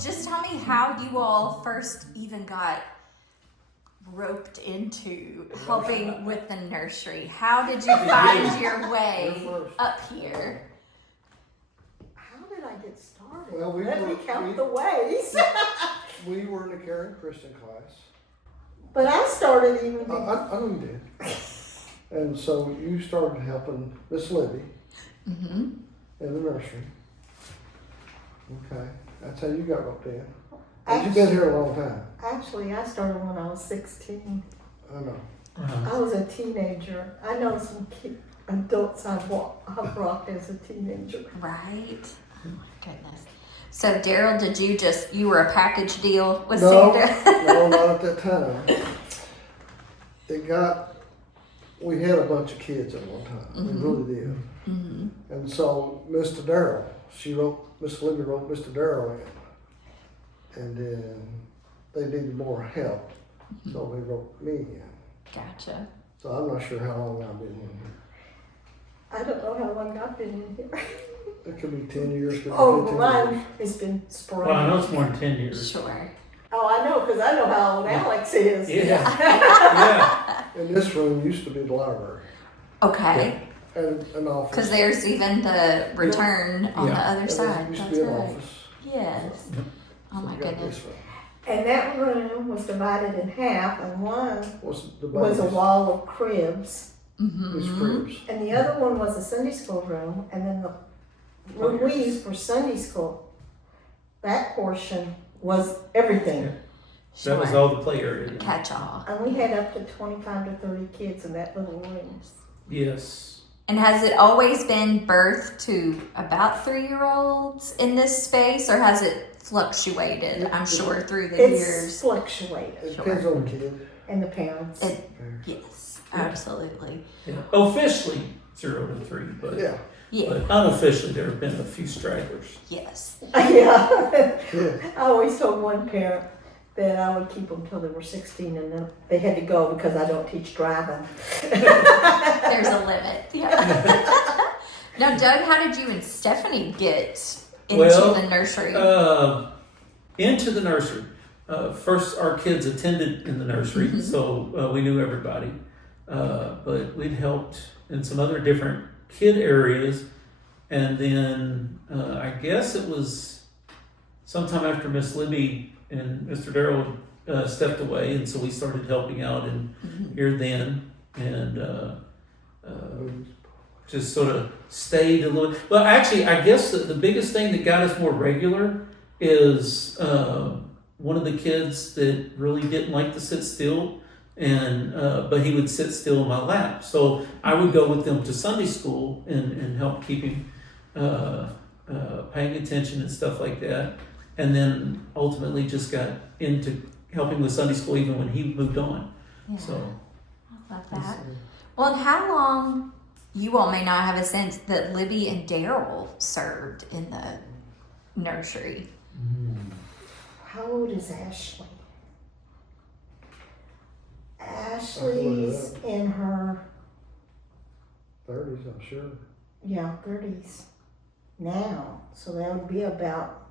just tell me how you all first even got roped into helping with the nursery. How did you find your way up here? How did I get started? Well, Let me count the ways. We were in the Karen Christian class. But I started even. I know you did. And so you started helping Miss Libby in the nursery. Okay, that's how you got roped in. But you've been here a long time. Actually, I started when I was 16. I know. I was a teenager. I know some adults I've rocked as a teenager. Right. Oh my goodness. So Daryl, you were a package deal with No, Santa? no, not at that time. We had a bunch of kids at one time. We really did. Mm-hmm. And so Mr. Darrell, Miss Libby wrote Mr. Darrell in. And then they needed more help. So they wrote me in. Gotcha. So I'm not sure how long I've been in here. I don't know how long I've been in here. It could be 10 years, could be 15 Mine years. has been sporadic. Well, I know it's more than 10 years. Sure. Oh, I know, because I know how old Alex is. Yeah. Yeah. And this room used to be the library. Okay. And an office. Because there's even the return on the other And side. it used to That's be an right. office. Yes. So Oh my we got goodness. this one. And that room was divided in half, and one Was the was a babies, wall of cribs, Miss Cribs. and the other one was a Sunday school room, and then the room we used for Sunday school, that portion was everything. That was all the play area. Catch all. And we had up to 25 to 30 kids in that little room. Yes. And has it always been birth to about 3-year-olds in this space, or has it fluctuated? I'm sure through the It's years. fluctuated, It depends on the kid. and the parents. Yes, absolutely. Yeah. Officially 0 to 3, but, Yeah. Yeah. but unofficially there have been a few stragglers. Yes. Yeah. Yeah. I always told one parent that I would keep them till they were 16, and then they had to go because I don't teach driving. There's a limit. Yeah. Now, Doug, how did you and Stephanie get into the nursery? Into the nursery. First, our kids attended in the nursery, so we knew everybody. But we'd helped in some other different kid areas. And then I guess it was sometime after Miss Libby and Mr. Darrell stepped away, and so we started helping out in here then, and just sort of stayed a little. Well, actually, I guess the biggest thing that got us more regular is one of the kids that really didn't like to sit still, and but he would sit still in my lap. So I would go with them to Sunday school and help keep him paying attention and stuff like that. And then ultimately just got into helping with Sunday school even when he moved on. Yeah. So I love that. Well, and how long, you all may not have a sense that Libby and Daryl served in the nursery. How old is Ashley? Ashley's in her 30s, I'm sure. 30s now, so that would be about,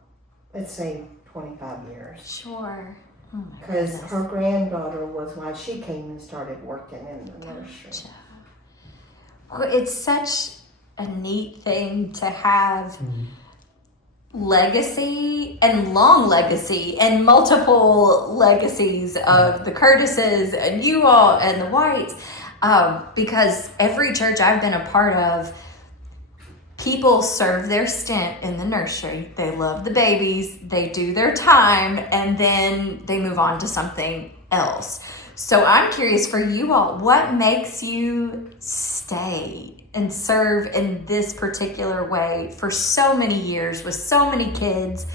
let's say, 25 years. Sure. Oh my Because goodness. her granddaughter was why she came and started working in the nursery. Gotcha. Well, it's such a neat thing to have legacy and long legacy and multiple legacies of the Curtises and you all and the Whites, because every church I've been a part of, people serve their stint in the nursery. They love the babies, they do their time, and then they move on to something else. So I'm curious for you all, what makes you stay and serve in this particular way for so many years with so many kids?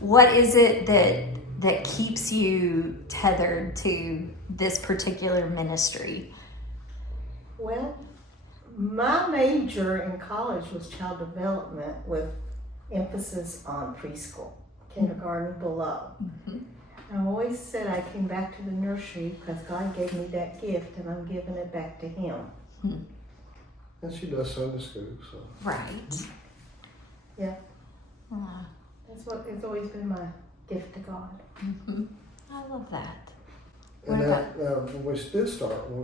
What is it that keeps you tethered to this particular ministry? Well, my major in college was child development with emphasis on preschool, kindergarten below. I always said I came back to the nursery because God gave me that gift and I'm giving it back to Him. And she does Sunday school, so. Right. Yeah. Ah, That's what it's always been my gift to God. I love that. And What that, when we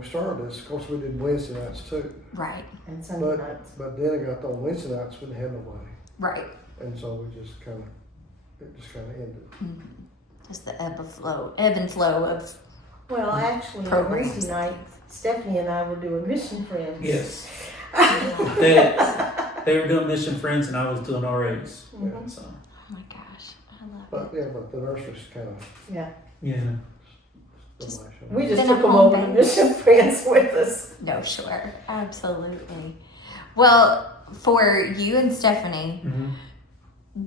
started this, of course, we did Wednesday nights too. Right, And Sunday nights. But then it got on Wednesday nights, we didn't have nobody. right. And so it just kind of ended. Just the ebb and flow of Well, actually, on programs. Wednesday night, Stephanie and I were doing Mission Friends. Yes. They were doing Mission Friends and I was doing RAs. Mhm. So, Oh my gosh, I love But but the nursery's kind of Yeah. yeah. We just Been took a them home over to base. Mission Friends with us. No, sure. Absolutely. Well, for you and Stephanie, Mm-hmm.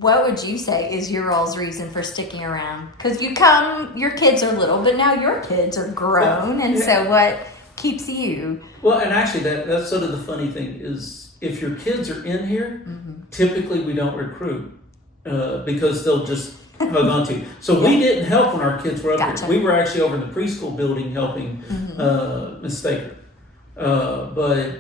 what would you say is your all's reason for sticking around? Because your kids are little, but now your kids are grown. And so what keeps you? Well, and actually, that's sort of the funny thing is if your kids are in here, typically we don't recruit because they'll just hug on to you. So we didn't help when our kids were up Gotcha. here. We were actually over in the preschool building helping Miss Staker. But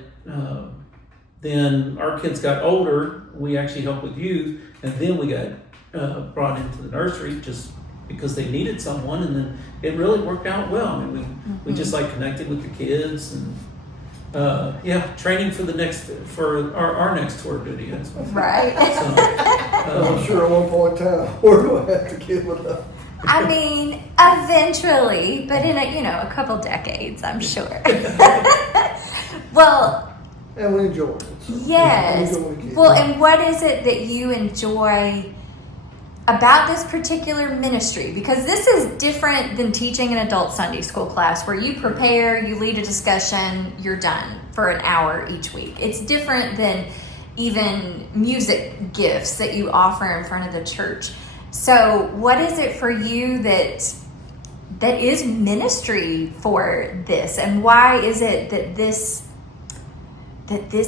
then our kids got older. We actually helped with youth, and then we got brought into the nursery just because they needed someone, and then it really worked out well. I mean, we just like connected with the kids, and training for our next tour of duty. That's what. Right. So, I'm sure at one point in time, we're going to have to give it up. I mean, eventually, but in a couple decades, I'm sure. Well, And we enjoy it. So, yes. we enjoy the kids. Well, and what is it that you enjoy about this particular ministry? Because this is different than teaching an adult Sunday school class where you prepare, you lead a discussion, you're done for an hour each week. It's different than even music gifts that you offer in front of the church. So what is it for you that is ministry for this? And why is it that this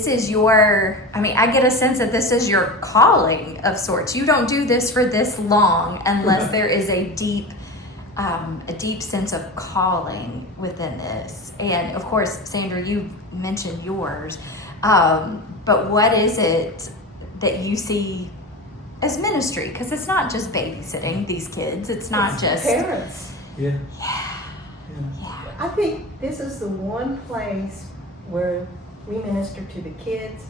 is your, I get a sense that this is your calling of sorts. You don't do this for this long unless there is a deep sense of calling within this. And of course, Sandra, you mentioned yours. But what is it that you see as ministry? Because it's not just babysitting these kids. It's not just parents. Yeah. I think this is the one place where we minister to the kids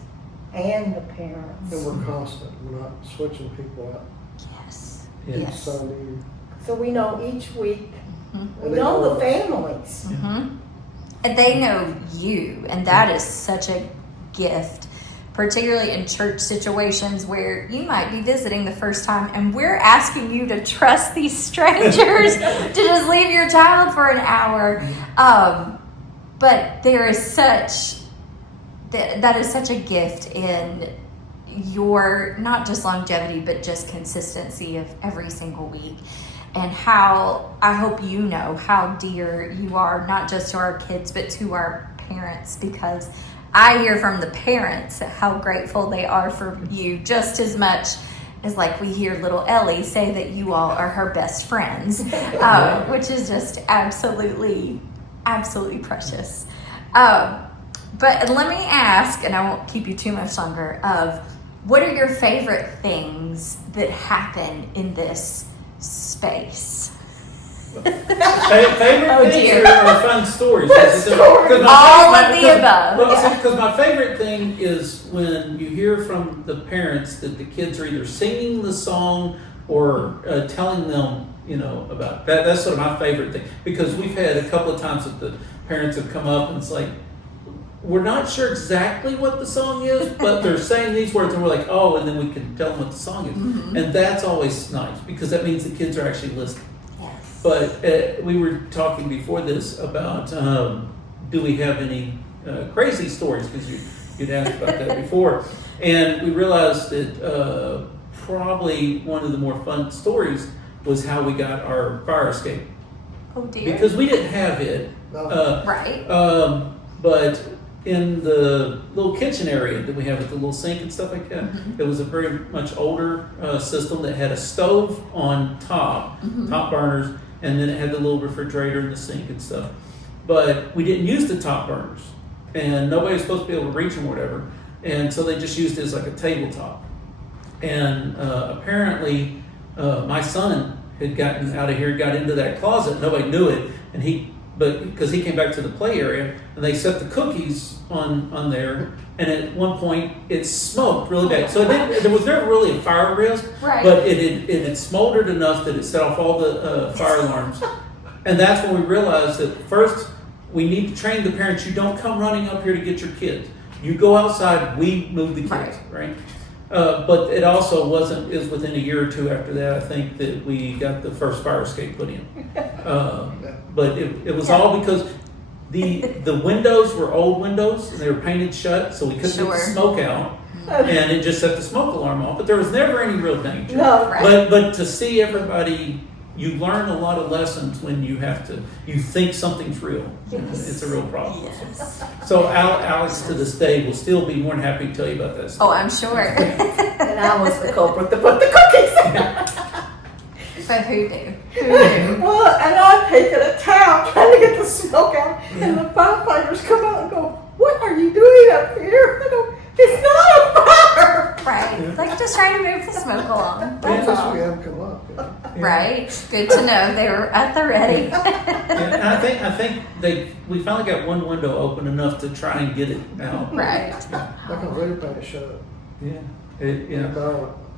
and the parents. And we're constant. We're not switching people out Yes. Yeah. each Yes. Sunday. So we know each week, we And they know know the us. families. And they know you, and that is such a gift, particularly in church situations where you might be visiting the first time and we're asking you to trust these strangers to just leave your child for an hour. But there is that is such a gift in your not just longevity but just consistency of every single week, and how I hope you know how dear you are not just to our kids but to our parents, because I hear from the parents how grateful they are for you just as much as like we hear little Ellie say that you all are her best friends, which is just absolutely precious. But let me ask, and I won't keep you too much longer, of what are your favorite things that happen in this space? Favorite Oh, things dear. are fun stories. All of the above. Because my favorite thing is when you hear from the parents that the kids are either singing the song or telling them, about that. That's sort of my favorite thing, because we've had a couple of times that the parents have come up and it's like, we're not sure exactly what the song is, but they're saying these words, and we're like, oh, and then we can tell them what the song is. And that's always nice, because that means the kids are actually listening. Yes. But we were talking before this about do we have any crazy stories, because you'd asked about that before. And we realized that probably one of the more fun stories was how we got our fire escape. Oh dear. Because we didn't have it. Right. But in the little kitchen area that we have with the little sink and stuff like that, it was a very much older system that had a stove on top, top burners, and then it had the little refrigerator and the sink and stuff. But we didn't use the top burners, and nobody was supposed to be able to reach them or whatever, and so they just used it as like a tabletop. And apparently my son had gotten out of here, got into that closet. Nobody knew it, but because he came back to the play area, and they set the cookies on there, and at one point it smoked really bad. So there was never really a fire risk, Right. but it had smoldered enough that it set off all the fire alarms. And that's when we realized that first we need to train the parents. You don't come running up here to get your kids. You go outside. We move the kids, right? But it also wasn't. It was within a year or two after that, I think, that we got the first fire escape put in. But it was all because the windows were old windows and they were painted shut, so we couldn't get the smoke out, and it just set the smoke alarm off. But there was never any real danger. No. Right. But to see everybody, you learn a lot of lessons when you think something's real. Yes. It's a real problem. Yes. So Alex to this day will still be more than happy to tell you about that Oh, story. I'm sure. And I was the culprit to put the cookies. But who knew? Who knew? Well, and I'm taking a towel trying to get the smoke out, and the firefighters come out and go, "What are you doing up here?" I go, "It's not a fire." Right. Like just trying to move the smoke along. That's Just all. we haven't come up. Right. Good to know they were at the ready. And I think we finally got one window open enough to try and get it out. Right. Like a radio paint shut. Yeah.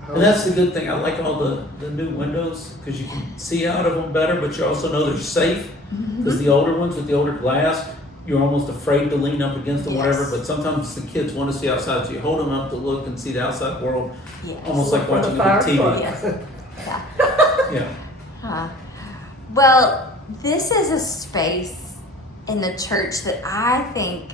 And that's the good thing. I like all the new windows because you can see out of them better, but you also know they're safe. Because the older ones with the older glass, you're almost afraid to lean up against them, whatever. Yes. But sometimes the kids want to see outside, so you hold them up to look and see the outside world, Yes. almost like For the watching a good TV. Yes. Yeah. Yeah. Well, this is a space in the church that I think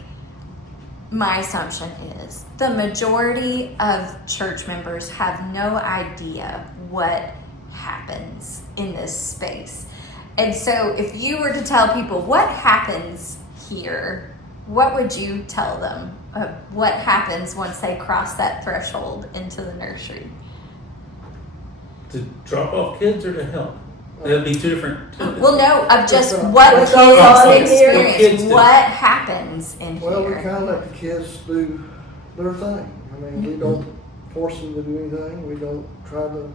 my assumption is the majority of church members have no idea what happens in this space. And so if you were to tell people what happens here, what would you tell them? What happens once they cross that threshold into the nursery? To drop off kids or to help? That'd be two different. Well, no, of just what What goes on in kids here? experience. Kids do. What happens in Well, we here? kind of let the kids do their thing. I mean, we don't force them to do anything. We don't try to.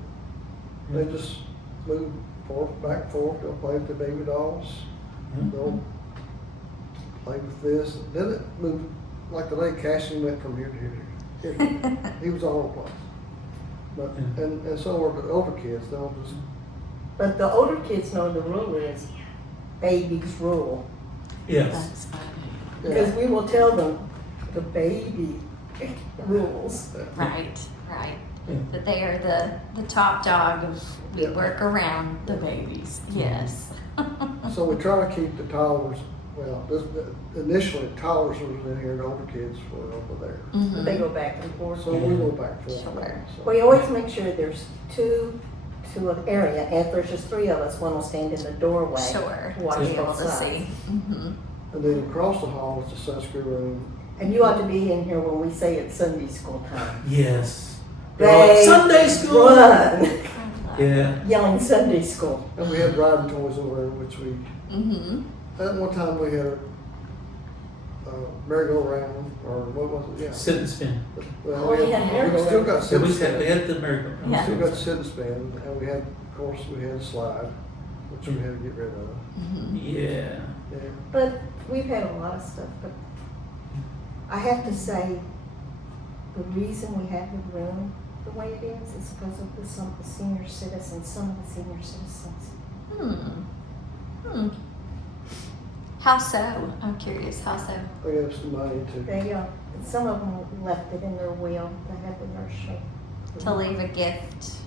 They just move back and forth. They'll play with the baby dolls. They'll play with this. Then it moved like the day Cassie went from here to here. To here. He was all over the place. But and so are the older kids. They'll just. But the older kids know the rule is baby's rule. Yes. That's fine. Because we will tell them the baby rules. Right, right. Yeah. That they are the top dog of we Yeah. work around the babies. Yes. So we try to keep the toddlers. Well, initially toddlers was in here. The older kids were over there. Mhm. They go back and forth. So we go back and forth. Sure. So. We always make sure there's two to an area. If there's just three of us, one will stand in the doorway. Sure. To Watch be able to outside. see. Mm-hmm. And then across the hall is the Sunday room. And you ought to be in here when we say it's Sunday school time. Yes. They Sunday school. run, Yeah. yelling Sunday school. And we had riding toys over there, which we, Mm-hmm. at one time we had a merry-go-round, or what was it? Yeah. Sit and spin. Well, Oh, we yeah, we still got So sit we and spin. had the merry-go-round. We Yeah. still got sit and spin, and we had, of course, we had a slide, which we had to get rid of. Mm-hmm. Yeah. Yeah. But we've had a lot of stuff, but I have to say, the reason we have the room the way it is because of some of the senior citizens, Hmm. Hmm. How so? I'm curious. How so? They have some money to. They, some of them left it in their will to have the nursery. To leave a gift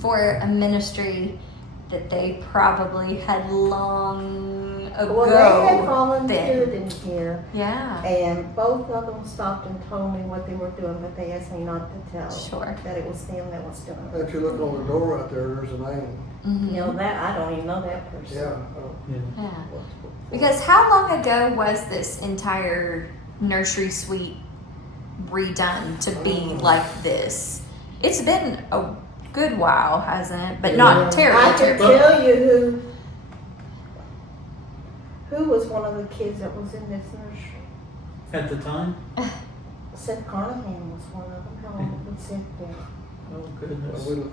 for a ministry that they probably had long ago. Well, they had volunteered then. in here, Yeah. and both of them stopped and told me what they were doing, but they asked me not to tell. Sure. That it was them that was doing it. If you look on the door right there, there's a name. Mhm. You know that, I don't even know that person. Yeah. Yeah. Yeah. Because how long ago was this entire nursery suite redone to be like this? It's been a good while, hasn't it? But not terribly. I can terrible. tell you who was one of the kids that was in this nursery. At the time? Seth Carnahan was one of them. How long did Seth been? Oh Well, goodness. we look.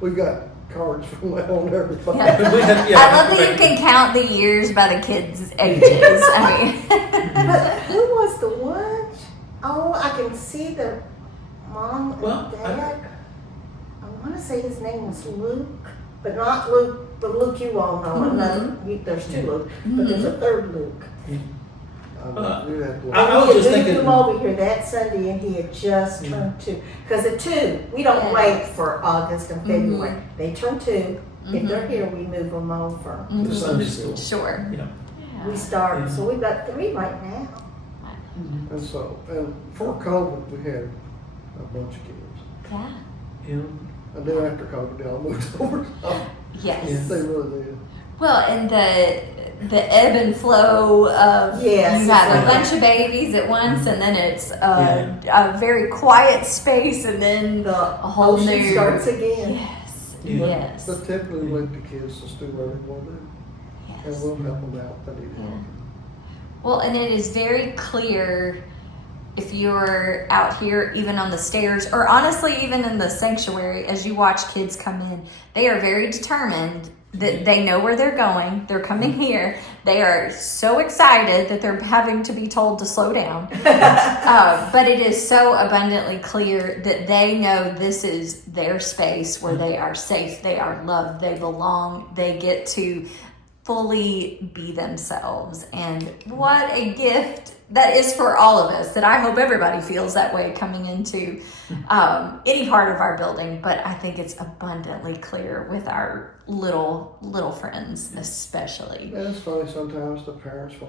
We got cards from that on everybody. Yeah. But we have, yeah, I love that you can count the years by the kids' ages. I mean, But who was the one? Oh, I can see the mom and Well, dad. I want to say his name was Luke, but not Luke, the Luke you all know. Another, there's two Luke, but there's a third Luke. You had to- I was We just had thinking. moved him over here that Sunday, and he had just turned 2. Because at 2, we don't Yes. wait for August and February. They turn 2. If they're here, we move them over. The Sunday school. sure. Yeah. We start, Yeah. so we've got 3 right now. And so, and before COVID, we had a bunch of kids. Yeah. Yeah. And then after COVID, they all moved over. Yes. They really did. Well, and the ebb and flow of Yes, you have a exactly. bunch of babies at once, and then it's a very quiet space, and then The a whole ocean new starts again. Yes, Yeah. yes, But typically, we let the kids just do whatever they want to do. And yes. we'll help them out if they need Yeah. help. Well, and it is very clear if you're out here, even on the stairs, or honestly, even in the sanctuary, as you watch kids come in, they are very determined that they know where they're going. They're coming here. They are so excited that they're having to be told to slow down. But it is so abundantly clear that they know this is their space where they are safe, they are loved, they belong, they get to fully be themselves. And what a gift that is for all of us, that I hope everybody feels that way coming into any part of our building. But I think it's abundantly clear with our little friends especially. And it's funny, sometimes the parents, for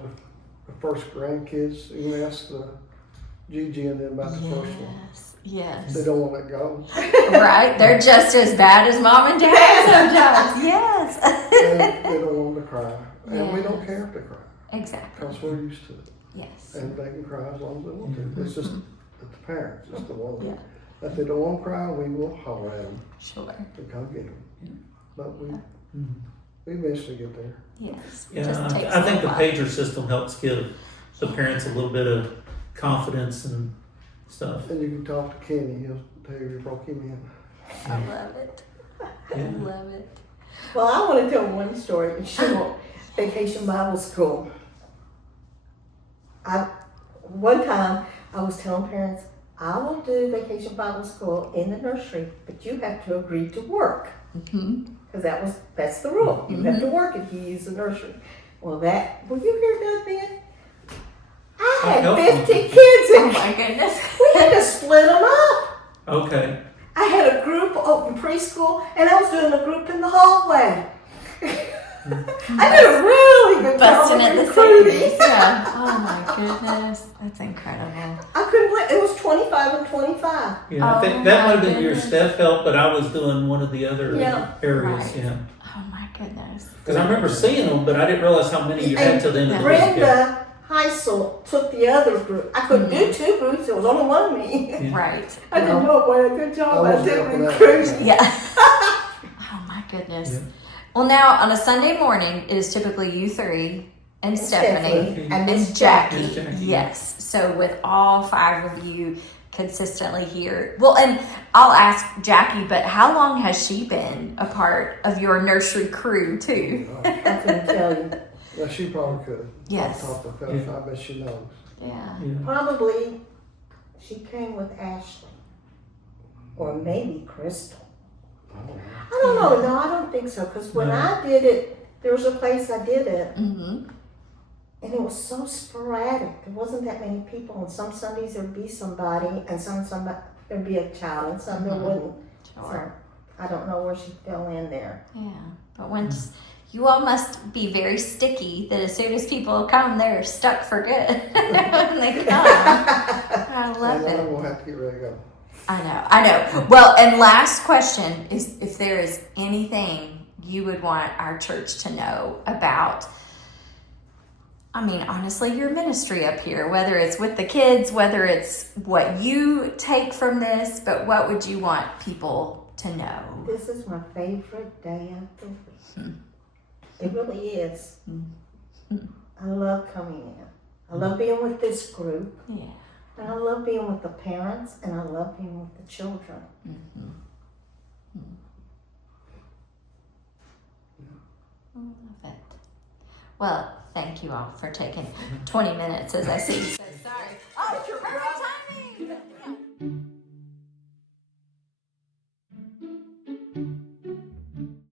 the first grandkids, even ask the Gigi and them about the first one. Yes. They don't want to go. Right? They're just as bad as mom and dad sometimes. Yes. And they don't want them to cry. And we don't care if they cry. Exactly. Because we're used to it. Yes. And they can cry as long as they want to. It's just the parents, it's the one. Yeah. If they don't want to cry, we will holler at them Sure. and come get them. But we Mhm. eventually get there. Yes. Yeah, Just takes I a think the while. pager system helps give the parents a little bit of confidence and stuff. And you can talk to Kenny, he'll tell you broke him in. I love it. I Yeah. love it. Well, I want to tell one story in short. Vacation Bible School. One time I was telling parents, I will do Vacation Bible School in the nursery, but you have to agree to work. Mm-hmm. Because that's the rule. You have to work if you use the nursery. Well, were you here that then? I had Oh, 50 no. kids Oh and my goodness. we had to split them up. Okay. I had a group open preschool and I was doing a group in the hallway. I did a really good job Busting of at the recruiting. seams. Yeah. Oh my goodness. That's incredible. I couldn't believe it was 25 and 25. Yeah, I Oh think that my might have been your goodness. staff help, but I was doing one of the other Yeah. areas. Right. Yeah. Oh my goodness. Because I remember seeing them, but I didn't realize how many you had till the end of the week. Yeah. Brenda Heisel took the other group. I couldn't do 2 groups. There was only one of me. Yeah. Right. I didn't know what a good job I I was did helping out. recruiting. Yeah. Oh my goodness. Yeah. Well, now on a Sunday morning, it is typically you 3 and Stephanie and and Miss Jackie. Miss Jackie. Yes. So with all 5 of you consistently here. Well, and I'll ask Jackie, but how long has she been a part of your nursery crew too? I couldn't tell you. Yeah, she probably could. Yes. Off the top of her head, I bet she knows. Yeah. Yeah. Probably she came with Ashley. Or maybe Crystal. I don't know. No, I don't think so. Because when No. I did it, there was a place I did it. Mm-hmm. And it was so sporadic. There wasn't that many people. And some Sundays there'd be somebody, and some there'd be a child, and some there wouldn't. Sure. So I don't know where she fell in there. Yeah. But once you all must be very sticky that as soon as people come, they're stuck for good when they come. I love And it. then we'll have to get ready to go. I know. Well, and last question is if there is anything you would want our church to know about, I mean, honestly, your ministry up here, whether it's with the kids, whether it's what you take from this, but what would you want people to know? This is my favorite day of the week. It really is. I love coming in. I love being with this group. Yeah. And I love being with the parents, and I love being with the children. Love it. Well, thank you all for taking 20 minutes, as I see. So sorry. Oh, you're right.